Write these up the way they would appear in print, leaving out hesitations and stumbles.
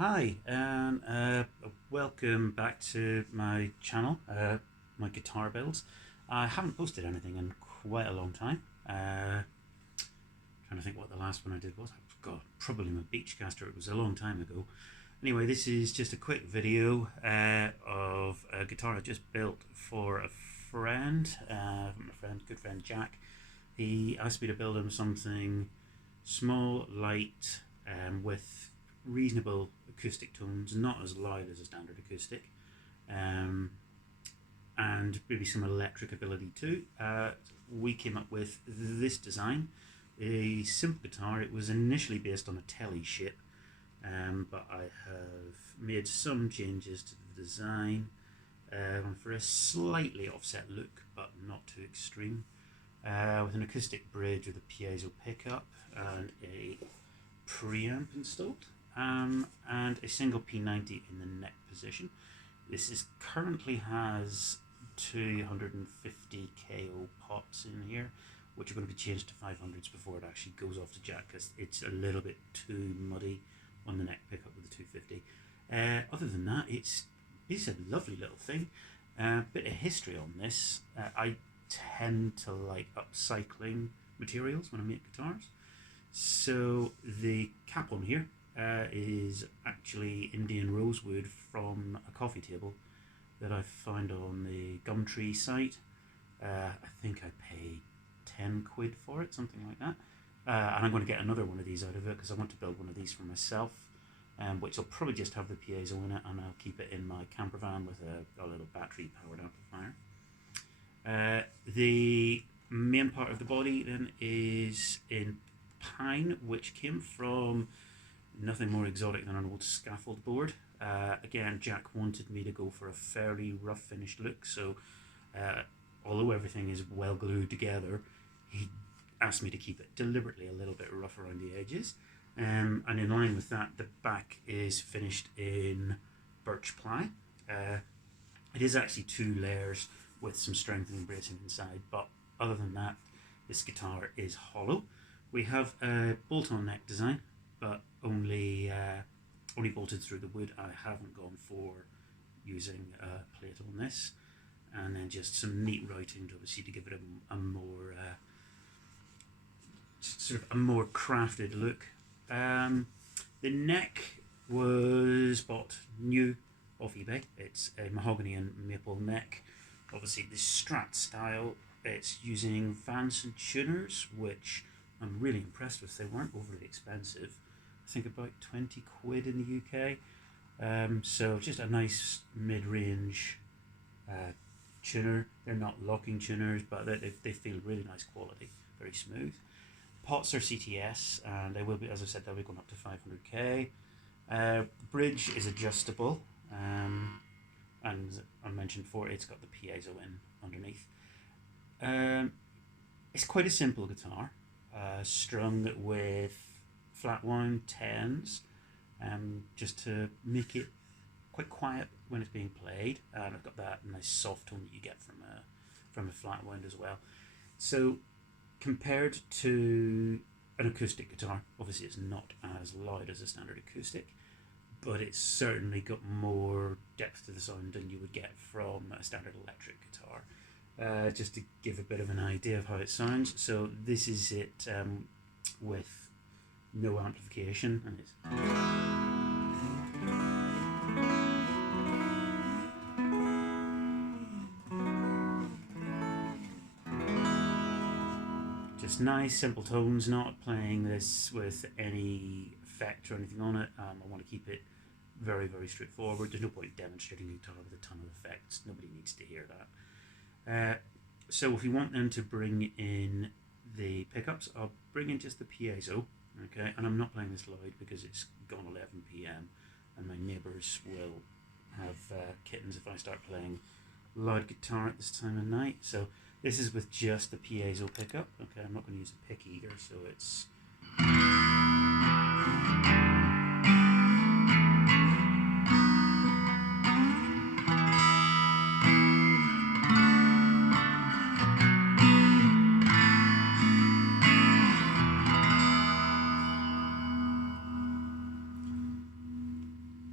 Hi, and welcome back to my channel, my guitar builds. I haven't posted anything in quite a long time. Trying to think what the last one I did was. God, probably my Beachcaster. It was a long time ago. Anyway, this is just a quick video of a guitar I just built for a friend, good friend Jack. He asked me to build him something small, light, with reasonable acoustic tones, not as loud as a standard acoustic, and maybe some electric ability too. We came up with this design, a simple guitar. It was initially based on a Tele ship, but I have made some changes to the design for a slightly offset look, but not too extreme, with an acoustic bridge with a piezo pickup and a preamp installed, and a single P90 in the neck position. This currently has 250 KO pots in here, which are going to be changed to 500s before it actually goes off to Jack, because it's a little bit too muddy on the neck pickup with the 250. Other than that, it's a lovely little thing. Bit of history on this. I tend to like upcycling materials when I make guitars. So the cap on here is actually Indian rosewood from a coffee table that I found on the Gumtree site. I think I paid 10 quid for it, something like that. And I'm going to get another one of these out of it because I want to build one of these for myself, which will probably just have the piezo in it, and I'll keep it in my camper van with a little battery powered amplifier. The main part of the body then is in pine, which came from nothing more exotic than an old scaffold board. Again, Jack wanted me to go for a fairly rough finished look, so although everything is well glued together, he asked me to keep it deliberately a little bit rough around the edges, and in line with that, the back is finished in birch ply. It is actually 2 layers with some strengthening bracing inside, but other than that, this guitar is hollow. We have a bolt-on neck design, but only bolted through the wood. I haven't gone for using a plate on this. And then just some neat writing, obviously, to give it a more sort of a more crafted look. The neck was bought new off eBay. It's a mahogany and maple neck. Obviously, the Strat style. It's using Vance and tuners, which I'm really impressed with. They weren't overly expensive. I think about 20 quid in the UK. So just a nice mid-range tuner. They're not locking tuners, but they feel really nice quality, very smooth. Pots are CTS, and they will be, as I said, they'll be going up to 500k. Bridge is adjustable, and I mentioned before, it's got the piezo in underneath. It's quite a simple guitar, strung with flat wound 10s, just to make it quite quiet when it's being played, and I've got that nice soft tone that you get from a flat wound as well. So compared to an acoustic guitar, obviously it's not as loud as a standard acoustic, but it's certainly got more depth to the sound than you would get from a standard electric guitar. Just to give a bit of an idea of how it sounds, so this is it with no amplification, and it's just nice simple tones, not playing this with any effect or anything on it. I want to keep it very, very straightforward. There's no point demonstrating a guitar with a ton of effects. Nobody needs to hear that. So if you want them to bring in the pickups, I'll bring in just the piezo, okay? And I'm not playing this loud because it's gone 11 p.m. and my neighbours will have kittens if I start playing loud guitar at this time of night. So this is with just the piezo pickup, okay? I'm not going to use a pick either, so it's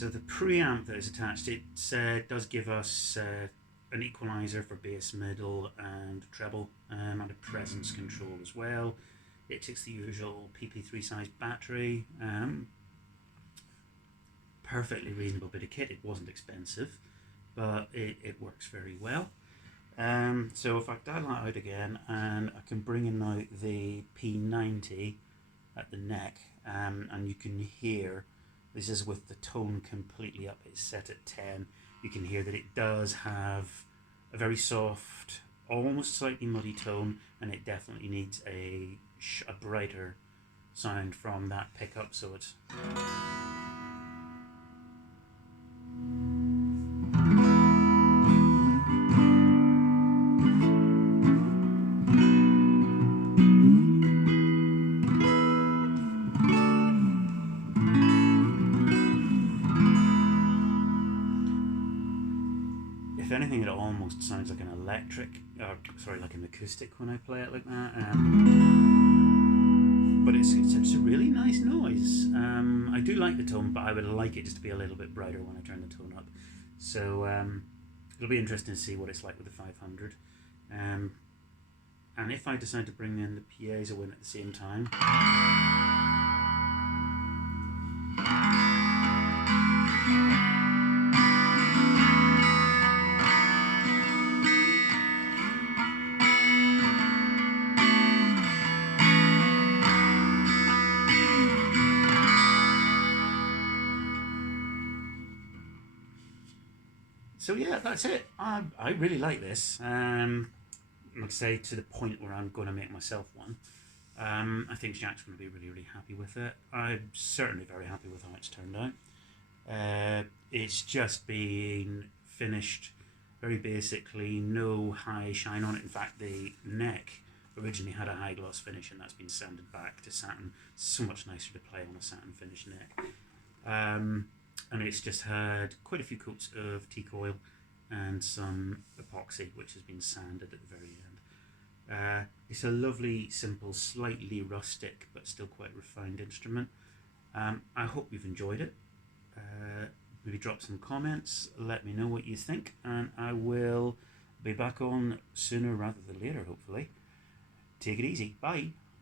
So the preamp that is attached, it does give us an equalizer for bass, middle and treble, and a presence control as well. It takes the usual PP3 size battery. Perfectly reasonable bit of kit. It wasn't expensive, but it works very well. So if I dial that out again, and I can bring in now the P90 at the neck, and you can hear, this is with the tone completely up, it's set at 10. You can hear that it does have a very soft, almost slightly muddy tone, and it definitely needs a brighter sound from that pickup, so it's... If anything, it almost sounds like an electric, like an acoustic when I play it like that. But it's a really nice noise. I do like the tone, but I would like it just to be a little bit brighter when I turn the tone up. So it'll be interesting to see what it's like with the 500. And if I decide to bring in the piezo in at the same time, so yeah, that's it. I really like this. Like I say, to the point where I'm going to make myself one. I think Jack's going to be really, really happy with it. I'm certainly very happy with how it's turned out. It's just been finished very basically, no high shine on it. In fact, the neck originally had a high gloss finish, and that's been sanded back to satin. So much nicer to play on a satin finish neck. And it's just had quite a few coats of teak oil and some epoxy, which has been sanded at the very end. It's a lovely, simple, slightly rustic, but still quite refined instrument. I hope you've enjoyed it. Maybe drop some comments, let me know what you think, and I will be back on sooner rather than later, hopefully. Take it easy. Bye.